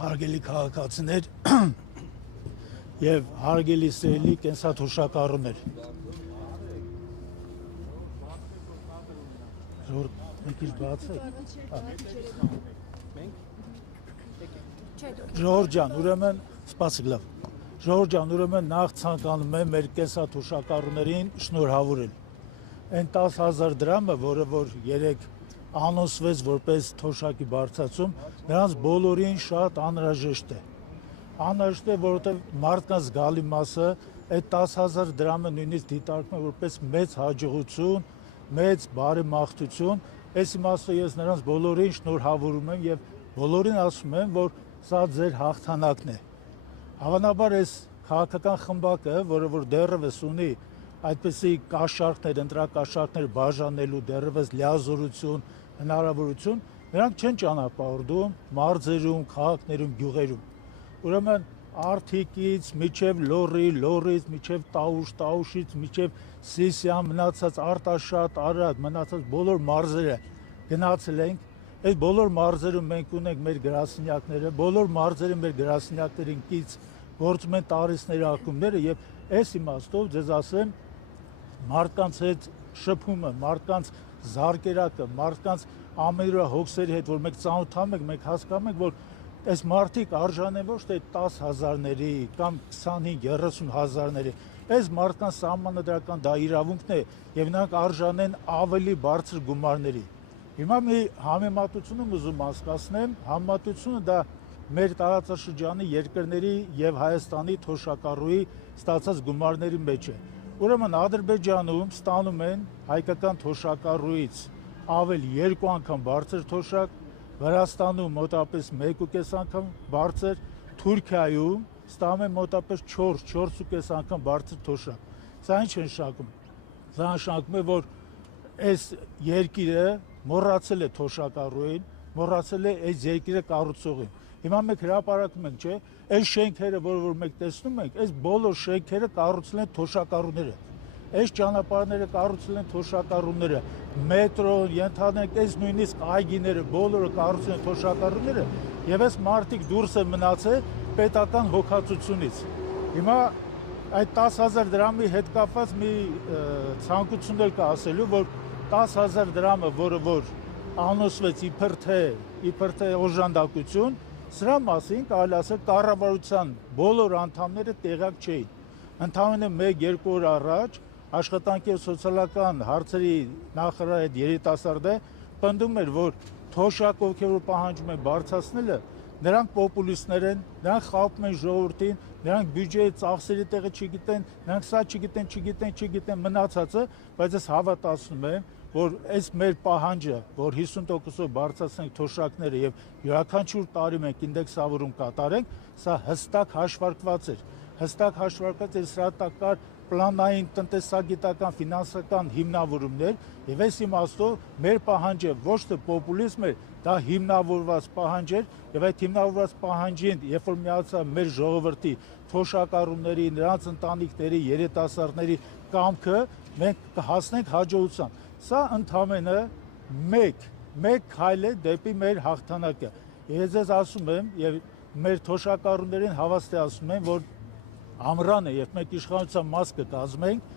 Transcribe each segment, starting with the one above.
Հարգելի քաղաքացիներ եւ հարգելի սիրելի կենսաթոշակառուներ։ Ժողովուրդ ջան, ուրեմն սպասեք լավ։ Ժողովուրդ ջան, ուրեմն նախ ցանկանում եմ մեր կենսաթոշակառուներին շնորհավորել։ Այն 10,000 դրամը, որը որ երեք անոնսվեց որպես թոշակի բարձրացում, նրանց բոլորին շատ անհրաժեշտ է։ Անհրաժեշտ է, որովհետև մարդկանց զգալի մասը այդ 10,000 դրամը նույնիսկ դիտարկում է որպես մեծ հաջողություն, մեծ բարեմաղթություն։ Այս իմաստով ես նրանց բոլորին շնորհավորում եմ եւ բոլորին ասում եմ, որ սա ձեր հաղթանակն է։ Հավանաբար այս քաղաքական խմբակը, որը որ դեռևս ունի այդպիսի կաշառքներ, ընտրակաշառքներ բաժանելու դեռևս լիազորություն, հնարավորություն, նրանք չեն ճանապարհորդում մարզերում, քաղաքներում, գյուղերում։ Ուրեմն Արթիկից միջև Լոռի, Լոռից միջև Տաուշ, Տաուշից միջև Սիսիան, մնացած Արտաշատ, Արադ, մնացած բոլոր մարզերը գնացել ենք։ Այդ բոլոր մարզերում մենք ունենք մեր գրասենյակները, բոլոր մարզերը մեր գրասենյակներին կից գործում են տարիցների ակումբները եւ այս իմաստով ձեզ ասեմ մարդկանց հետ շփումը, մարդկանց զարկերակը, մարդկանց ամենուր հոգսերի հետ, որ մենք ծանոթանում ենք, մենք հասկանում ենք, որ այս մարդիկ արժան են ոչ թե 10,000-ների կամ 25-30 հազարների, այս մարդկանց սահմանադրական դա իրավունքն է եւ նրանք արժան են ավելի բարձր գումարների։ Հիմա մի համեմատություն եմ ուզում անցկացնեմ, համեմատությունը դա մեր տարածաշրջանի երկրների եւ Հայաստանի թոշակառուի ստացած գումարների մեջ է։ Ուրեմն Ադրբեջանում ստանում են հայկական թոշակառուից ավել 2 անգամ բարձր թոշակ, Վրաստանում մոտապես 1.5 անգամ բարձր, Թուրքիայում ստանում են մոտապես 4.5 անգամ բարձր թոշակ։ Սա ինչ է նշանակում։ Սա նշանակում է, որ այս երկիրը մոռացել է թոշակառուին, մոռացել է այս երկիրը կառուցողին։ Հիմա մենք հրապարակում ենք, չէ՞, այս շենքերը, որ մենք տեսնում ենք, այս բոլոր շենքերը կառուցել են թոշակառուները։ Այս ճանապարհները կառուցել են թոշակառուները, մետրոն, ենթադրենք, այս նույնիսկ այգիները, բոլորը կառուցել են թոշակառուները, եւ այս մարդիկ դուրս են մնացել պետական հոգացությունից։ Հիմա այդ 10,000 դրամի հետ կապված մի ցանկություն էլ կա ասելու, որ 10,000 դրամը, որը որ անոսվեց իբր թե օժանդակություն, սրա մասին կարելի ասել կառավարության բոլոր անդամները տեղյակ չէին։ Ընդհանրապես 1-2 օր առաջ աշխատանքի եւ սոցիալական հարցերի նախարար այդ երիտասարդը պնդում էր, որ թոշակ ովքեր որ պահանջում են բարձրացնելը, նրանք պոպուլիստներ են, նրանք խաբում են ժողովրդին, նրանք բյուջեի ծախսերի տեղը չգիտեն, նրանք սա չգիտեն մնացածը, բայց ես հավատացնում եմ, որ այս մեր պահանջը, որ 50%-ով բարձրացնենք թոշակները եւ յուրաքանչյուր տարի մենք ինդեքսավորում կատարենք, սա հստակ հաշվարկված էր։ Հստակ հաշվարկված էր սրա տակ կար պլանային տնտեսագիտական, ֆինանսական հիմնավորումներ եւ այս իմաստով մեր պահանջը ոչ թե պոպուլիզմ էր, դա հիմնավորված պահանջ էր եւ այդ հիմնավորված պահանջին, երբ որ միացավ մեր ժողովրդի թոշակառուների, նրանց ընտանիքների, երիտասարդների կամքը, մենք կհասնենք հաջողության։ Սա ընդամենը մեկ քայլ է դեպի մեր հաղթանակը։ Ես ձեզ ասում եմ եւ մեր թոշակառուներին հավաստի ասում եմ, որ ամռանը, երբ մենք իշխանության մաս կկազմենք,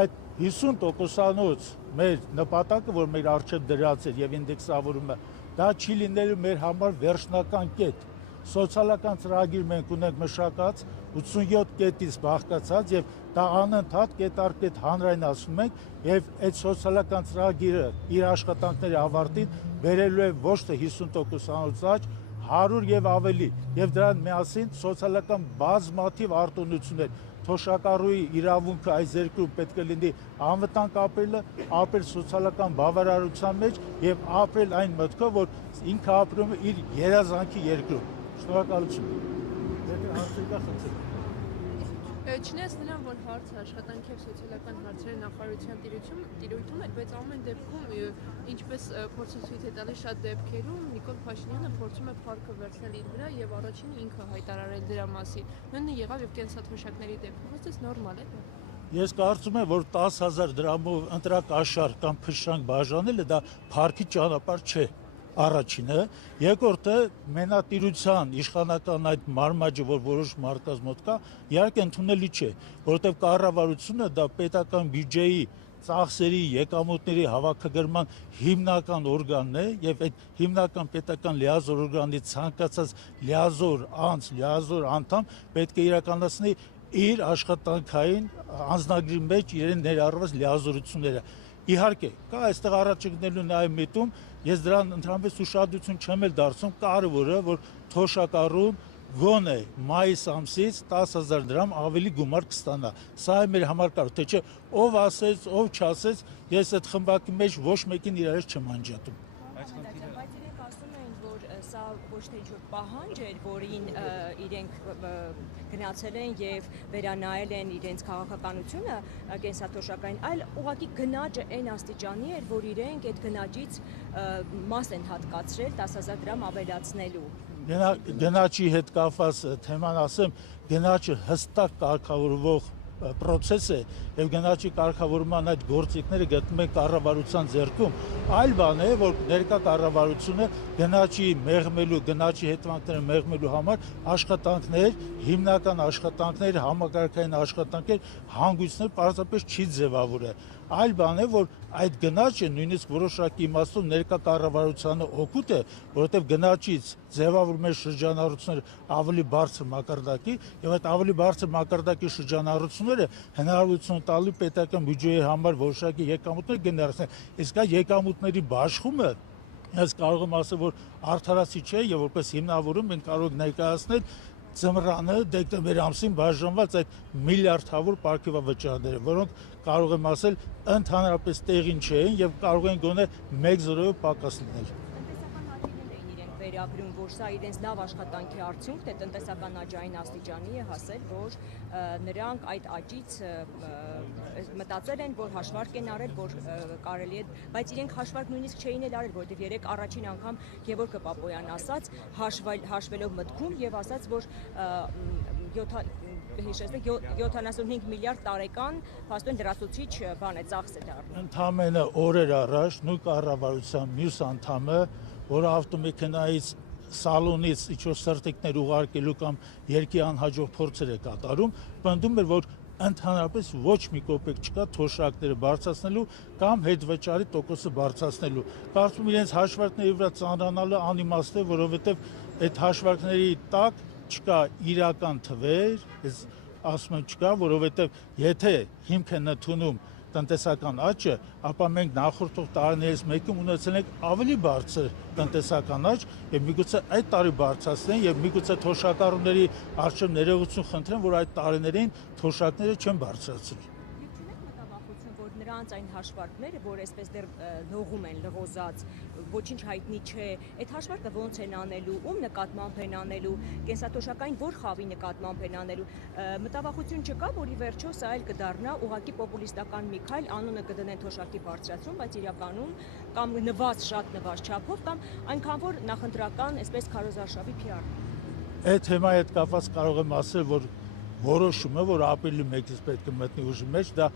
այդ 50%-անոց մեր նպատակը, որ մեր առջև դրած էր եւ ինդեքսավորումը, դա չի լինելու մեր համար վերջնական կետ։ Սոցիալական ծրագիր մենք ունենք մշակած 87 կետից բաղկացած եւ դա անընդհատ կետ առ կետ հանրայնացնում ենք եւ այդ սոցիալական ծրագիրը իր աշխատանքների ավարտին բերելու է ոչ թե 50%-անոց աճ, 100 եւ ավելի եւ դրան միասին սոցիալական բազմաթիվ արտոնություններ թոշակառուի իրավունքը այս երկրում պետք է լինի անվտանգ ապրել սոցիալական բավարարության մեջ եւ ապրել այն մտքով, որ ինքը ապրում է իր երազանքի երկրում։ Շնորհակալություն։ Եթե հարցեր կա, խնդրեմ։ Չնայած նրան, որ հարցը աշխատանքի եւ սոցիալական հարցերի նախարարության տիրույթում է, բայց ամեն դեպքում ինչպես փորձը ցույց է տալիս շատ դեպքերում Նիկոլ Փաշինյանը փորձում է փառքը վերցնել իր վրա եւ առաջինը ինքը հայտարարել դրա մասին։ Նույնը եղավ եւ կենսաթոշակների դեպքում, ըստ նորմալ է։ Ես կարծում եմ, որ 10,000 դրամով ընտրակաշառք կամ փշրանք բաժանելը դա փառքի ճանապարհ չէ։ Առաջինը, երկրորդը մենատիրության իշխանական այդ մարմաճը, որ որոշ մարդկանց մոտ կա, իհարկե ընդունելի չէ, որովհետև կառավարությունը դա պետական բյուջեի ծախսերի եկամուտների հավաքագրման հիմնական օրգանն է եւ այդ հիմնական պետական լիազոր օրգանի ցանկացած լիազոր անձ, լիազոր անդամ պետք է իրականացնի իր աշխատանքային անձնագրի մեջ իրեն ներառված լիազորությունները։ Իհարկե, կա այստեղ առաջընկնելու նաև միտում, ես դրան ընդհանրապես ուշադրություն չեմ էլ դարձնում, կարևորը, որ թոշակառուն գոնե մայիս ամսից 10,000 դրամ ավելի գումար կստանա։ Սա է մեր համար կարող, թե չէ ով ասեց, ով չասեց, ես այդ խմբակի մեջ ոչ մեկին իրարից չեմ անջատում։ Սա ոչ թե ինչ-որ պահանջ էր, որին իրենք գնացել են եւ վերանայել են իրենց քաղաքականությունը կենսաթոշակային, այլ ուղղակի գնաճը այն աստիճանի էր, որ իրենք այդ գնաճից մաս են հատկացրել 10,000 դրամ ավելացնելու։ Գնաճի հետ կապված թեման ասեմ, գնաճը հստակ կարգավորվող պրոցես է եւ գնաճի կարգավորման այդ գործիքները գտնում են կառավարության ձեռքում, այլ բան է, որ ներկա կառավարությունը գնաճի մեղմելու, գնաճի հետևանքները մեղմելու համար աշխատանքներ, հիմնական աշխատանքներ, համակարգային աշխատանքներ, հանգույցներ պարզապես չի ձևավորել։ Այլ բան է, որ այդ գնաճը նույնիսկ որոշակի իմաստով ներկա կառավարությանը օգուտ է, որովհետև գնաճից ձևավորում են շրջանառությունները ավելի բարձր մակարդակի եւ այդ ավելի բարձր մակարդակի շրջանառությունները հնարավորություն տալու պետական բյուջեի համար որոշակի եկամուտներ գներացնել։ Իսկ այդ եկամուտների բաշխումը ես կարող եմ ասել, որ արդարացի չէ եւ որպես հիմնավորում մենք կարող ենք ներկայացնել ձմռանը դեկտեմբեր ամսին բաժանված այդ միլիարդավոր պարգևավճարները, որոնք կարող եմ ասել ընդհանրապես տեղին չէին եւ կարող են գոնե 1-0-ով պակաս լինել։ Վերագրում, որ սա իրենց լավ աշխատանքի արդյունքն է, տնտեսական աճային աստիճանի է հասել, որ նրանք այդ աճից մտածել են, որ հաշվարկ են արել, որ կարելի է, բայց իրենք հաշվարկ նույնիսկ չէին էլ արել, որովհետև երեք առաջին անգամ Գևորգ Պապոյան ասաց, հաշվելով մտքում եւ ասաց, որ 75 միլիարդ տարեկան փաստորեն լրացուցիչ բան է, ծախս է դառնում։ Ընդամենը օրեր առաջ նույն կառավարության մյուս անդամը, որը ավտոմեքենայից սալոնից ինչ-որ սրտիկներ ուղարկելու կամ երկի անհաջող փորձեր է կատարում, պնդում էր, որ ընդհանրապես ոչ մի կոպեկ չկա թոշակները բարձրացնելու կամ հետվճարի տոկոսը բարձրացնելու։ Կարծում իրենց հաշվարկների վրա ծանրանալը անիմաստ է, որովհետև այդ հաշվարկների տակ չկա իրական թվեր, ես ասում եմ չկա, որովհետև եթե հիմք են ընդունում տնտեսական աճը, ապա մենք նախորդող տարիներից մեկում ունեցել ենք ավելի բարձր տնտեսական աճ եւ միգուցե այդ տարի բարձրացնեն եւ միգուցե թոշակառուների արժեվ ներողություն խնդրեն, որ այդ տարիներին թոշակները չեն բարձրացրել։ Նրանց այն հաշվարկները, որ այսպես դեռ լողում են, լղոզած, ոչինչ հայտնի չէ, այդ հաշվարկը ոնց են անելու, ում նկատմամբ են անելու, կենսաթոշակային որ խավի նկատմամբ են անելու, մտավախություն չկա, որ ի վերջո սա էլ կդառնա ուղղակի պոպուլիստական մի քայլ, անունը կդնեն թոշակի բարձրացում, բայց իրականում կամ նվազ, շատ նվազ չափով, կամ այնքան որ նախընտրական, այսպես քարոզարշավի PR։ Այդ թեմայի հետ կապված կարող եմ ասել, որ որոշումը, որ ապրիլի 1-ից պետք է մտնի ուժի մեջ, դա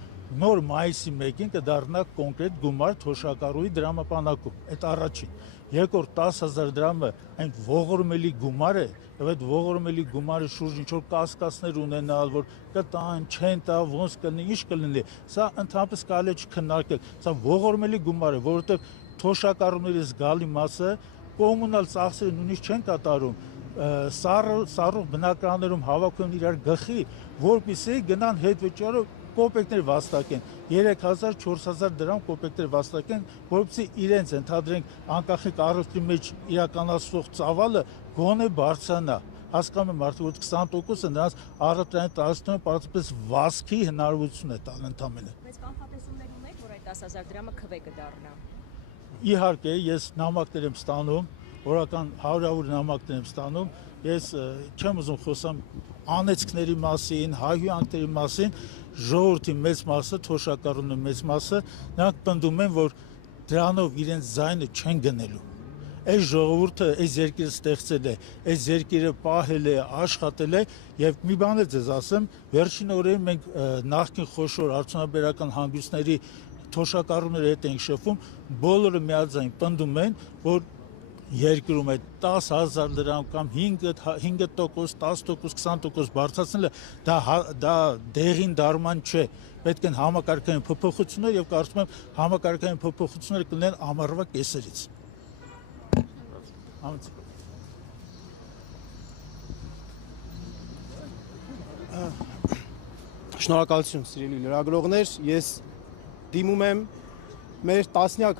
նոր մայիսի 1-ին կդառնա կոնկրետ գումար թոշակառուի դրամապանակում, այդ առաջին։ Երկրորդ 10,000 դրամը այն ողորմելի գումար է, եւ այդ ողորմելի գումարի շուրջ ինչ-որ կասկածներ ունենալ, որ կտան, չեն տա, ոնց կլինի, ինչ կլինի, սա ընդհանրապես կարելի է չքննարկել, սա ողորմելի գումար է, որովհետեւ թոշակառուների զգալի մասը կոմունալ ծախսերը նույնիսկ չեն կատարում, սառող բնակարաններում հավաքում իրար գլխի, որպեսզի գնան հետվճարով կոպեկներ վաստակեն, 3,000, 4,000 դրամ կոպեկներ վաստակեն, որպեսզի իրենց ընդհանրենք անկախի կառույցի մեջ իրականացվող ծավալը գոնե բարձրանա։ Հասկանում եմ արդյոք 20%-ը նրանց առողջային տարածքներում պարզապես վազքի հնարավորություն է տալ ընդամենը։ Բայց կանխատեսումներ ունեք, որ այդ 10,000 դրամը քվե կդառնա։ Իհարկե, ես նամակներ եմ ստանում, օրական հարյուրավոր նամակներ եմ ստանում, ես չեմ ուզում խոսամ անեծքների մասին, հայհոյանքների մասին, ժողովրդի մեծ մասը, թոշակառուների մեծ մասը, նրանք պնդում են, որ դրանով իրենց ձայնը չեն գնելու։ Այս ժողովուրդը այս երկիրը ստեղծել է, այս երկիրը պահել է, աշխատել է եւ մի բան էլ ձեզ ասեմ, վերջին օրերին մենք նախկին խոշոր արդյունաբերական հանգույցների թոշակառուների հետ ենք շփվում, բոլորը միաձայն պնդում են, որ երկրում այդ 10,000 դրամ կամ 5%, 10%, 20% բարձրացնելը դա դեղին դարման չէ։ Պետք են համակարգային փոփոխություններ եւ կարծում եմ համակարգային փոփոխությունները կլինեն ամառվա կեսերից։ Շնորհակալություն, սիրելի լրագրողներ, ես դիմում եմ մեր տասնյակ